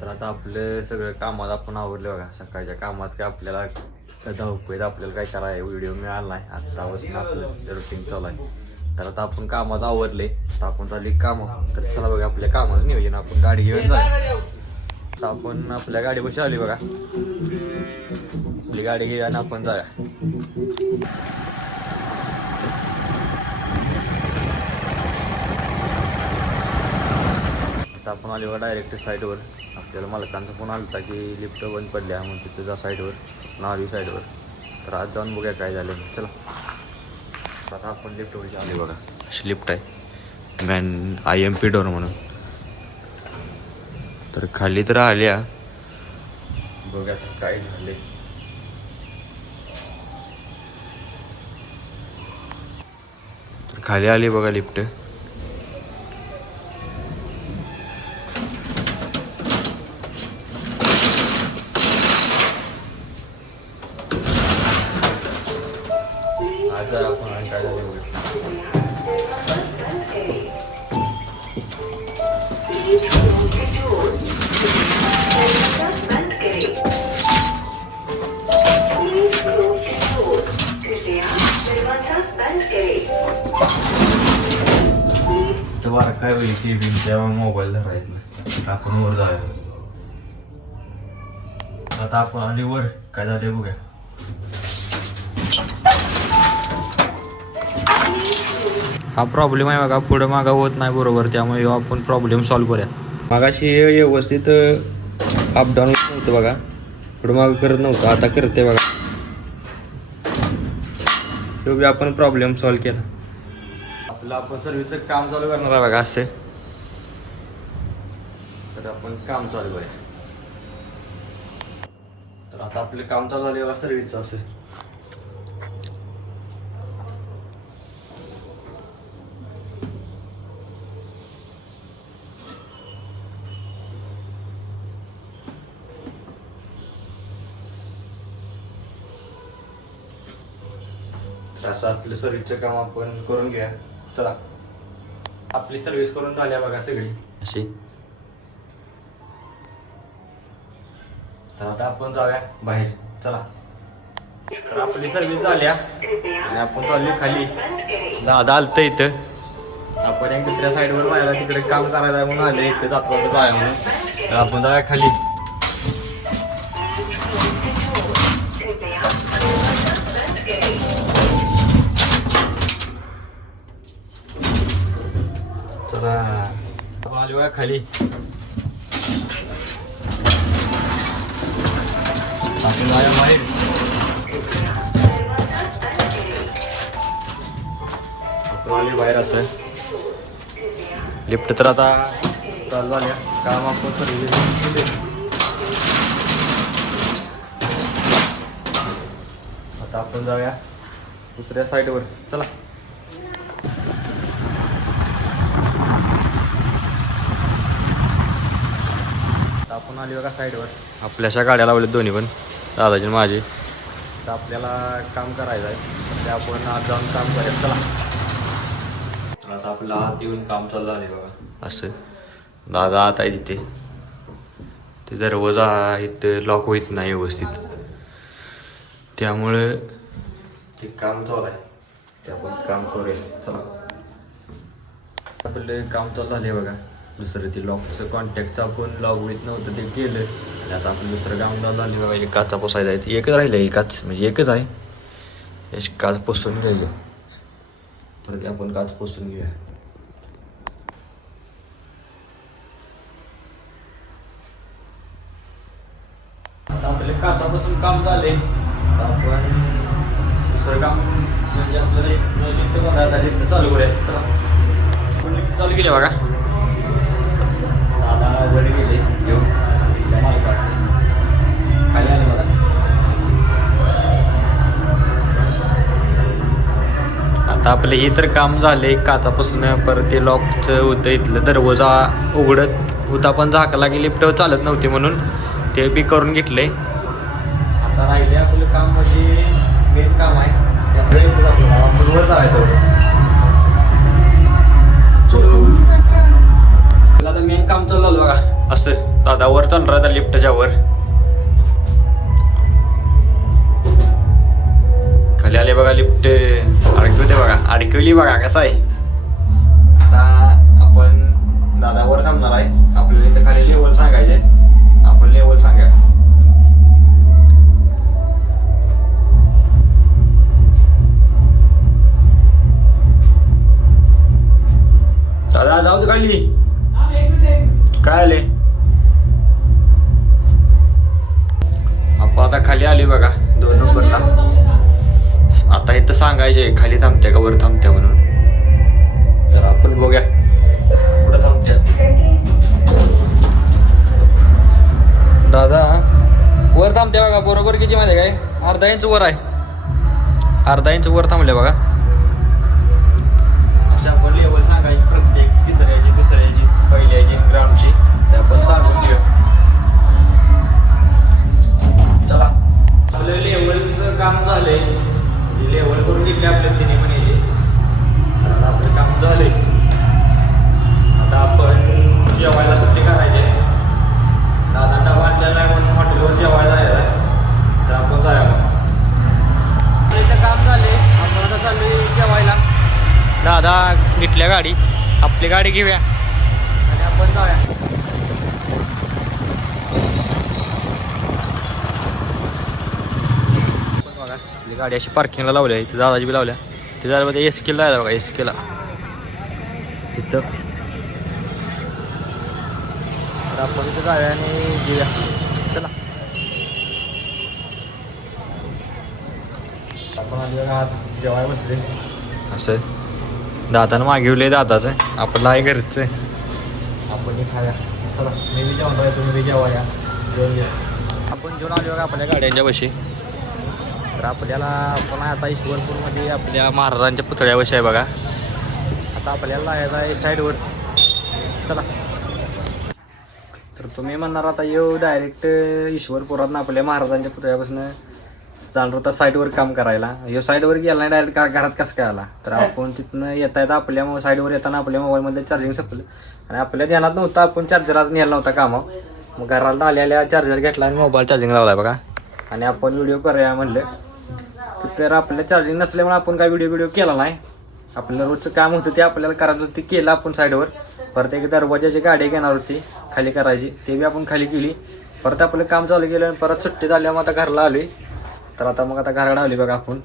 तर आता आपलं सगळं कामात आपण आवरले बघा. सकाळच्या कामात काय आपल्याला धावपळीत आपल्याला काय करायला व्हिडिओ मिळाला नाही. आत्तापासून आपलं रुटीन चालू आहे. तर आता आपण कामात आवरले, तर आपण चालली कामं. तर चला बघा आपल्या कामाचं नियोजन. आपण गाडी घेऊन जाऊ. तर आपण आपल्या गाडीपाशी आली बघा. आपली गाडी घेऊया आणि आपण जाऊया. आता आपण आली बघा डायरेक्ट साईडवर. आपल्याला मालकांचा फोन आला होता की लिफ्ट बंद पडल्या म्हणून तिथं जा साईडवर. आपण आली साईडवर. तर आज जाऊन बघूया काय झालं. चला आता आपण लिफ्टवरची आली बघा. अशी लिफ्ट आहे मॅन IMP डोर म्हणून. तर खाली तर आल्या, बघा काय झाले. तर खाली आली बघा लिफ्ट. आज आपण काय झाले बघा. काय होईल टी व्ही तेव्हा मोबाईल धरायत नाही. आपण वर जाऊया. आता आपण आली वर. काय झाले बघूया. हा प्रॉब्लेम आहे बघा. पुढं मागा होत नाही बरोबर. त्यामुळे आपण प्रॉब्लेम सॉल्व्ह करूया. मागाशी व्यवस्थित अपडाऊन नव्हतं बघा. पुढं मागं करत नव्हतं, आता करते बघा. शेवटी आपण प्रॉब्लेम सॉल्व्ह केला. आपलं आपण सर्व्हिसचं काम चालू करणार आहे बघा असे. तर आपण काम चालू करूया. तर आता आपलं काम चालू झालं बघा सर्व्हिसचं असं. तर असं आपलं सर्व्हिसचं काम आपण करून घ्या. चला आपली सर्व्हिस करून झाली बघा सगळी अशी. तर आता आपण जाऊया बाहेर. चला तर आपली सर्व्हिस झाल्या आणि आपण चालली खाली. दादा आलतं इथं. आपण एक दुसऱ्या साईडवर जायला तिकडे काम करायला आहे म्हणून आले. इथं जातो जाऊया म्हणून. तर आपण जाऊया खाली. चला आलो बघा खाली. आपण जाऊया बाहेर. आपण आली बाहेर असं. लिफ्ट तर आता चालू झाल्या. काम आपण सर्व्हिस केले. आता आपण जाऊया दुसऱ्या साईडवर. चला आपण आली बघा साईडवर. आपल्याशा गाड्या लावल्यात दोन्ही पण, दादाजी माझे. तर आपल्याला काम करायचं आहे. ते आपण आज जाऊन काम करायचं. चला आता आपलं आत येऊन काम चालू झालं बघा असं. दादा आत आहे तिथे. ते दरवाजा इथं लॉक होत नाही व्यवस्थित, त्यामुळं ते काम चालू आहे. ते आपण काम करूया. चला आपलं काम चालू झाले बघा. दुसरं ते लॉकचं कॉन्टॅक्टचं आपण लॉक होत नव्हतं ते केलं. आणि आता आपलं दुसरं काम चालू झालं बघा. एक काचा पुसायचा आहे. एकच राहिलं आहे. काच म्हणजे एकच आहे. याची काच पुसून घ्यायचं. परत आपण काच पुसून घेऊया. आता आपले काचापासून काम झाले. आपण दुसरं काम म्हणजे आपल्याला लिफ्ट बघायला लिफ्ट चालू करूया. चला आपण लिफ्ट चालू केली बघा. दादा वर गेले घेऊन त्यांच्या मालकासने. खाली आले बघा. आता आपलं हे तर काम झाले काचापासून. परत ते लॉकचं होतं इथलं दरवाजा उघडत होता पण झाकला की लिफ्ट चालत नव्हती म्हणून ते बी करून घेतले. आता राहिले आपलं काम म्हणजे मेन काम आहे. त्यामुळे आपण वर जायचं. आता मेन काम चालू बघा असं. दादा वर चालणार त्या लिफ्टच्या वर. खाली आले बघा लिफ्ट अडकवते बघा, अडकवली बघा कसं आहे. आता आपण दादा वर थांबणार आहे. आपल्याला इथं खाली लेवल सांगायचे, आपण लेवल सांगा. दादा जाऊ दे खाली. काय आले आपण आता खाली आली बघा 2 नंबरला. आता इथं सांगायचे खाली थांबत्या का वर थांबत्या म्हणून. तर आपण बघूया कुठं थांबत्या. दादा वर थांबत्या बघा. बरोबर किती मध्ये काय अर्धा इंच वर आहे. अर्धा इंच वर थांबले बघा. अशा आपण लेवल सांगायची प्रत्येक तिसऱ्याची दुसऱ्याची पहिल्याची ग्राउंडची. ते आपण सांगून घेऊ. चला आपलं लेवलचं काम झालंय. लेवल करून घेतले आपल्या तिने पण यायचे. तर आता आपलं काम झालंय. आता आपण जेवायला सुट्टी करायची. दादा डबा आणलेला आहे म्हणून हॉटेलवर जेवायला जायला. तर आपण जाऊया मग. इथं काम झाले. आपण आता चाललोय जेवायला. दादा घेतल्या गाडी. आपली गाडी घेऊया आणि आपण जाऊया. बघा आपली गाडी अशी पार्किंगला लावली आहे. इथे दादाजी बी लावल्या. ते दादा एस केला आहे बघा. एस केला तिथं. तर आपण इथं जाऊया आणि घेऊया. चला आपण आली बघा आत जेवायला बसले. असं दादानं मागवले दादाचं. आपलं आहे घरचं. आपण हे खाया. चला मी बी जेवण राहतो. तुम्ही बी जेवाया. जेवण घ्या. आपण जेवण आलो बघा आपल्या गाड्यांच्या बशी. तर आपल्याला आपण आता ईश्वरपूरमध्ये आपल्या महाराजांच्या पुतळ्यावशी आहे बघा. आता आपल्याला जायचं आहे साईडवर. चला तर तुम्ही म्हणणार आता येऊ डायरेक्ट ईश्वरपुरातनं आपल्या महाराजांच्या पुतळ्यापासून जाणार होता साईडवर काम करायला. ह्यो साईडवर गेला नाही डायरेक्ट घरात कसं काय आला. तर आपण तिथनं येता येता आपल्या साईडवर येताना आपल्या मोबाईलमध्ये चार्जिंग संपलं आणि आपल्या ध्यानात नव्हतं आपण चार्जर आज नेला नव्हता कामावर. मग घराला आल्या चार्जर घेतला आणि मोबाईल चार्जिंग लावला बघा. आणि आपण व्हिडिओ करूया म्हणलं. तर आपल्याला चार्जिंग नसल्यामुळे आपण काय व्हिडिओ केला नाही. आपल्याला रोजचं काम होतं ते आपल्याला करायचं होतं ते केलं आपण साईडवर. परत एक दरवाजाची गाडी घेणार होती खाली करायची. ते बी आपण खाली केली. परत आपलं काम चालू केलं आणि परत सुट्टी झाल्यामुळे आता घरला आलोय. तर आता मग आता घराकडे आली बघा आपण.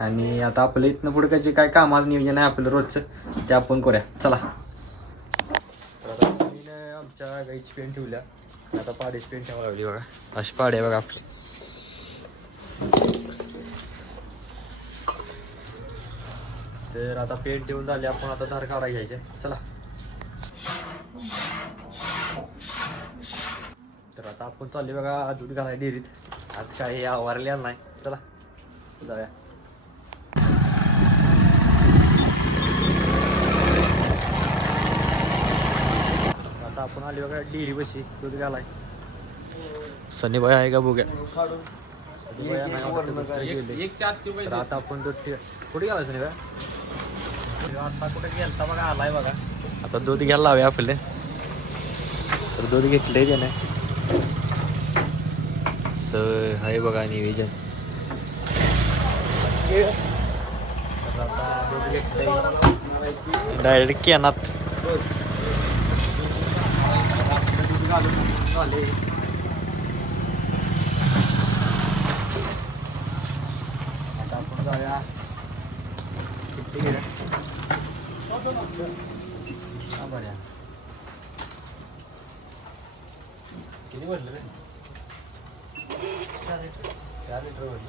आणि आता आपलं इथनं पुढे जे काय कामाचं नियोजन आहे आपलं रोजचं ते आपण करूया. चला तर आता आमच्या गाईची पेन ठेवल्या. आता पाडीची पेन ठेवायला लागली बघा. अशी पाडी आहे बघा आपली. तर आता पेन ठेवून झाले. आपण आता धार काढायला घ्यायचे. चला तर आता आपण चालले बघा दूध घालाय डेअरीत. आज काही आवारलेला नाही. चला जाऊया. आता आपण आली बघा डेअरी बशी दूध घालाय. सनीबाई आहे का बघूया. तर आता आपण दूध कुठे गेला सनीबाई. आता कुठे गेलता बघा आलाय बघा. आता दूध घ्यायला लावूया आपले. तर दूध घेतलंय त्याने. आहे बघा निवेदन. डायरेक्ट कॅनात दूध घालून झाले. आता आपण जाऊया. किती गेलं बऱ्या किती भरलं रे. 4 लिटर भरली.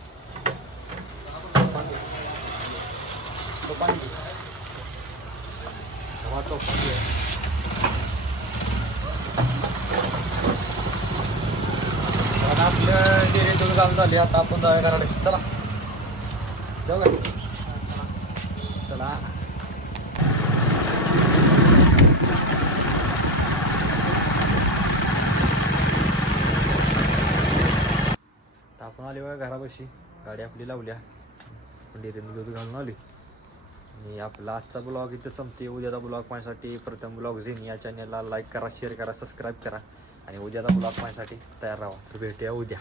आपल्या डेअरी दूध घालून झाली. आता आपण जाऊया करायला. चला जाऊ का. चला आपण आली बघा घरापाशी. गाडी आपली लावल्या. डेअरीतून दूध घालून आली. आणि आपला आजचा ब्लॉग इथं संपते. उद्याचा ब्लॉग पाहण्यासाठी प्रथम ब्लॉग झेन या चॅनलला लाईक करा, शेअर करा, सबस्क्राईब करा आणि उद्याचा ब्लॉग पाहण्यासाठी तयार राहा. तर भेटूया उद्या.